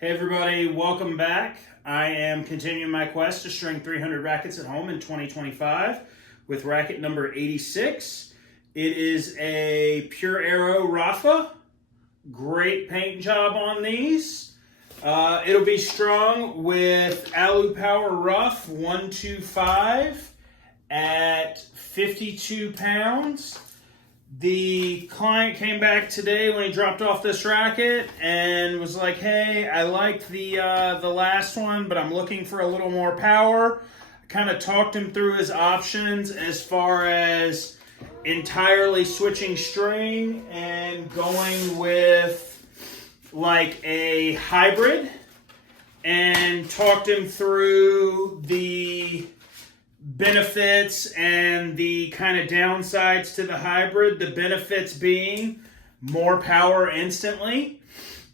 Hey everybody, welcome back. I am continuing my quest to string 300 rackets at home in 2025 with racket number 86. It is a Pure Aero Rafa. Great paint job on these. It'll be strung with Alu Power Rough 125 at 52 pounds. The client came back today when he dropped off this racket and was like, hey, I liked the last one, but I'm looking for a little more power. I kind of talked him through his options as far as entirely switching string and going with like a hybrid, and talked him through the benefits and the kind of downsides to the hybrid. The benefits being more power instantly.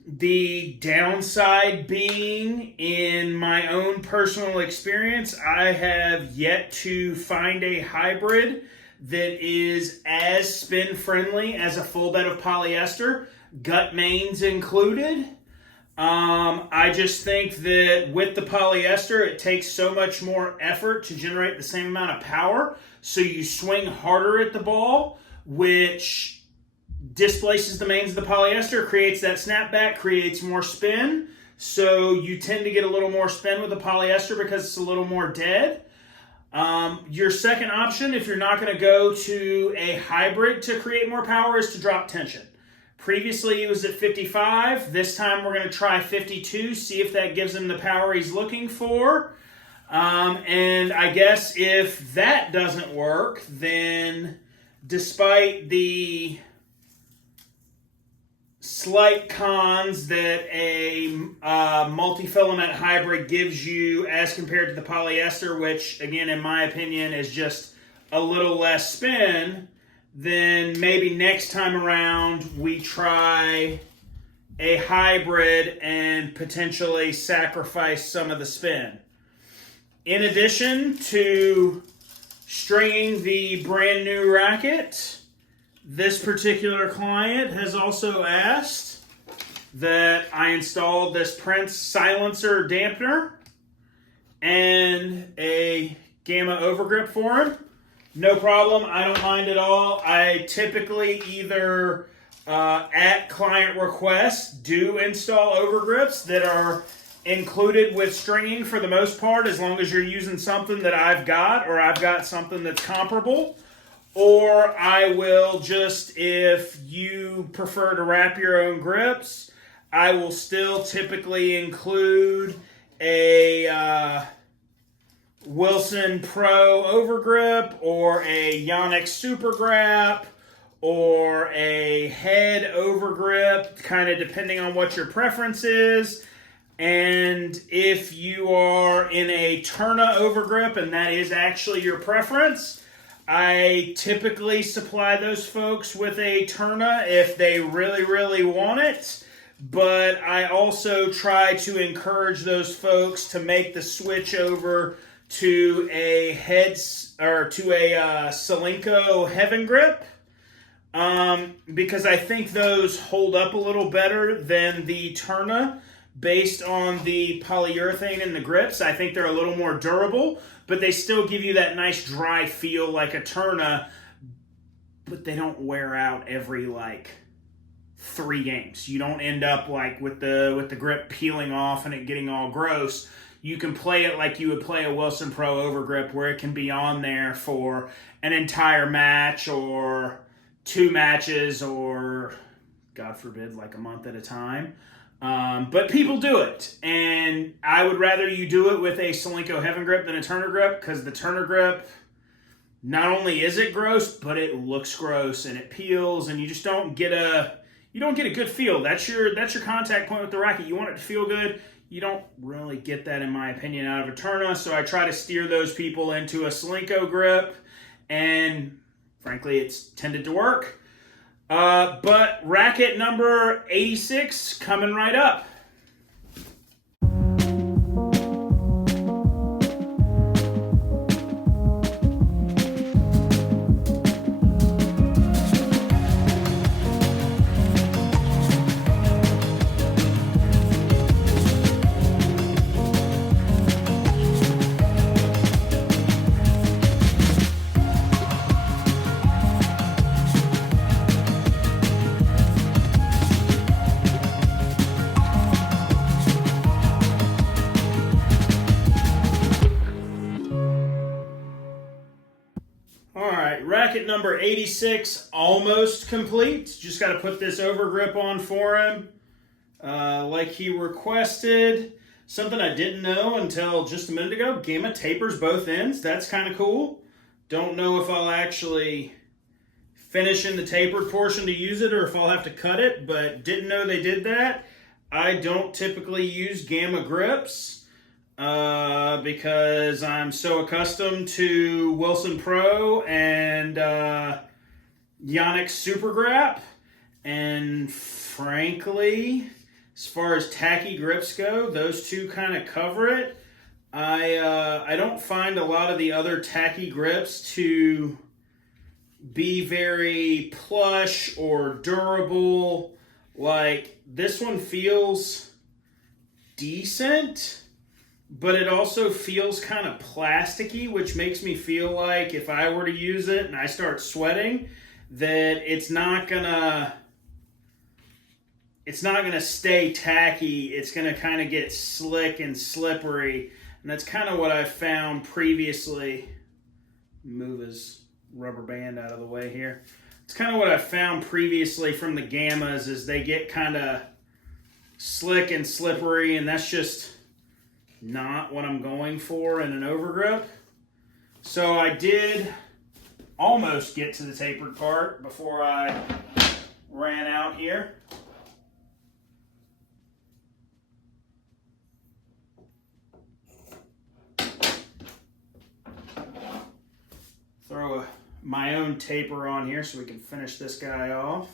The downside being, in my own personal experience, I have yet to find a hybrid that is as spin friendly as a full bed of polyester, gut mains included. I just think that with the polyester, it takes so much more effort to generate the same amount of power. So you swing harder at the ball, which displaces the mains of the polyester, creates that snapback, creates more spin. So you tend to get a little more spin with the polyester because it's a little more dead. Your second option, if you're not going to go to a hybrid to create more power, is to drop tension. Previously, he was at 55. This time, we're going to try 52, see if that gives him the power he's looking for. And I guess if that doesn't work, then despite the slight cons that a multi-filament hybrid gives you as compared to the polyester, which, again, in my opinion, is just a little less spin, then maybe next time around we try a hybrid and potentially sacrifice some of the spin. In addition to stringing the brand new racket, this particular client has also asked that I install this Prince silencer dampener and a Gamma overgrip for him. No problem. I don't mind at all. I typically either at client request do install overgrips that are included with stringing for the most part, as long as you're using something that I've got, or I've got something that's comparable. Or I will just, if you prefer to wrap your own grips, I will still typically include a Wilson Pro Overgrip or a Yonex Super Grap or a Head Overgrip, kind of depending on what your preference is. And if you are in a Turna Overgrip and that is actually your preference, I typically supply those folks with a Turna if they really, really want it. But I also try to encourage those folks to make the switch over to a Solinco Heaven Grip, because I think those hold up a little better than the Turna based on the polyurethane in the grips. I think they're a little more durable, but they still give you that nice dry feel like a Turna, but they don't wear out every 3 games. You don't end up with the grip peeling off and it getting all gross. You can play it like you would play a Wilson Pro Overgrip, where it can be on there for an entire match or 2 matches or, God forbid, a month at a time. But people do it, and I would rather you do it with a Solinco Heaven Grip than a Turner Grip, because the Turner Grip, not only is it gross, but it looks gross and it peels, and you just don't get a good feel. That's your contact point with the racket. You want it to feel good. You don't really get that, in my opinion, out of a Turna, so I try to steer those people into a Solinco grip, and frankly, it's tended to work. But racket number 86 coming right up. racket number 86 almost complete. Just got to put this overgrip on for him like he requested. Something I didn't know until just a minute ago, Gamma tapers both ends. That's kind of cool. Don't know if I'll actually finish in the tapered portion to use it or if I'll have to cut it, but didn't know they did that. I don't typically use Gamma grips because I'm so accustomed to Wilson Pro and Yonex Super Grip, and frankly, as far as tacky grips go, those two kind of cover it. I don't find a lot of the other tacky grips to be very plush or durable. Like, this one feels decent, but it also feels kind of plasticky, which makes me feel like if I were to use it and I start sweating, that it's not gonna stay tacky. It's gonna kind of get slick and slippery, and that's kind of what I found previously. Move his rubber band out of the way here. It's kind of what I found previously from the Gammas, is they get kind of slick and slippery, and that's just not what I'm going for in an overgrip. So I did almost get to the tapered part before I ran out here. Throw my own taper on here so we can finish this guy off.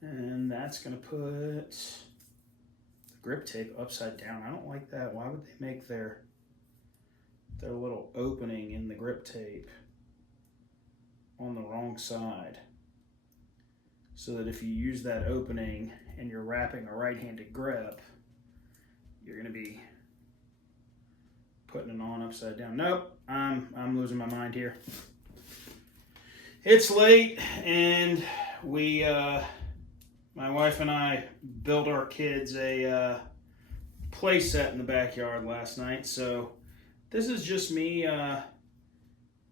And that's going to put the grip tape upside down. I don't like that. Why would they make their little opening in the grip tape on the wrong side? So that if you use that opening and you're wrapping a right-handed grip, you're going to be putting it on upside down. Nope, I'm losing my mind here. It's late, and we, my wife and I built our kids a play set in the backyard last night. So this is just me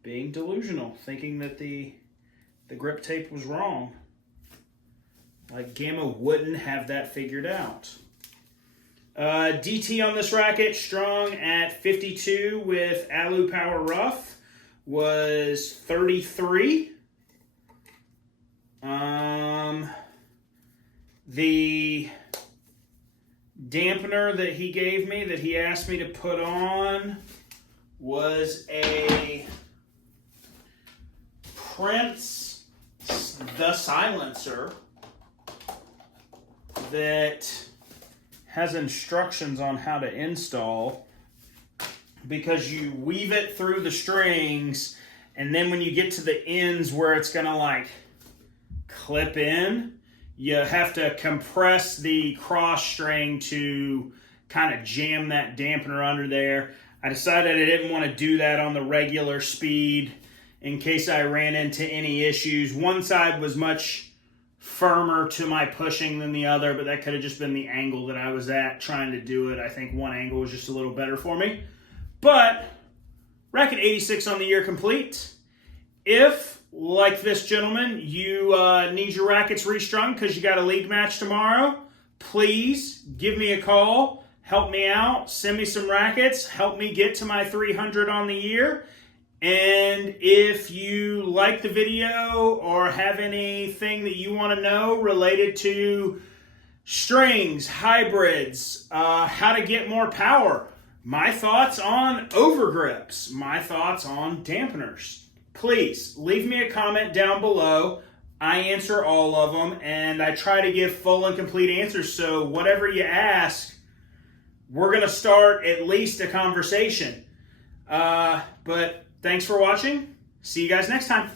being delusional, thinking that the grip tape was wrong. Like Gamma wouldn't have that figured out. DT on this racket, strung at 52 with Alu Power Rough, was 33. The dampener that he gave me, that he asked me to put on, was a Prince the Silencer that has instructions on how to install, because you weave it through the strings, and then when you get to the ends where it's gonna like clip in, you have to compress the cross string to kind of jam that dampener under there. I decided I didn't want to do that on the regular speed in case I ran into any issues. One side was much firmer to my pushing than the other, but that could have just been the angle that I was at trying to do it. I think one angle was just a little better for me. But racket 86 on the year complete. If, like this gentleman, you need your rackets restrung because you got a league match tomorrow, please give me a call, help me out, send me some rackets, help me get to my 300 on the year. And if you like the video or have anything that you want to know related to strings, hybrids, how to get more power, my thoughts on overgrips, my thoughts on dampeners, please leave me a comment down below. I answer all of them, and I try to give full and complete answers. So whatever you ask, we're going to start at least a conversation. But thanks for watching. See you guys next time.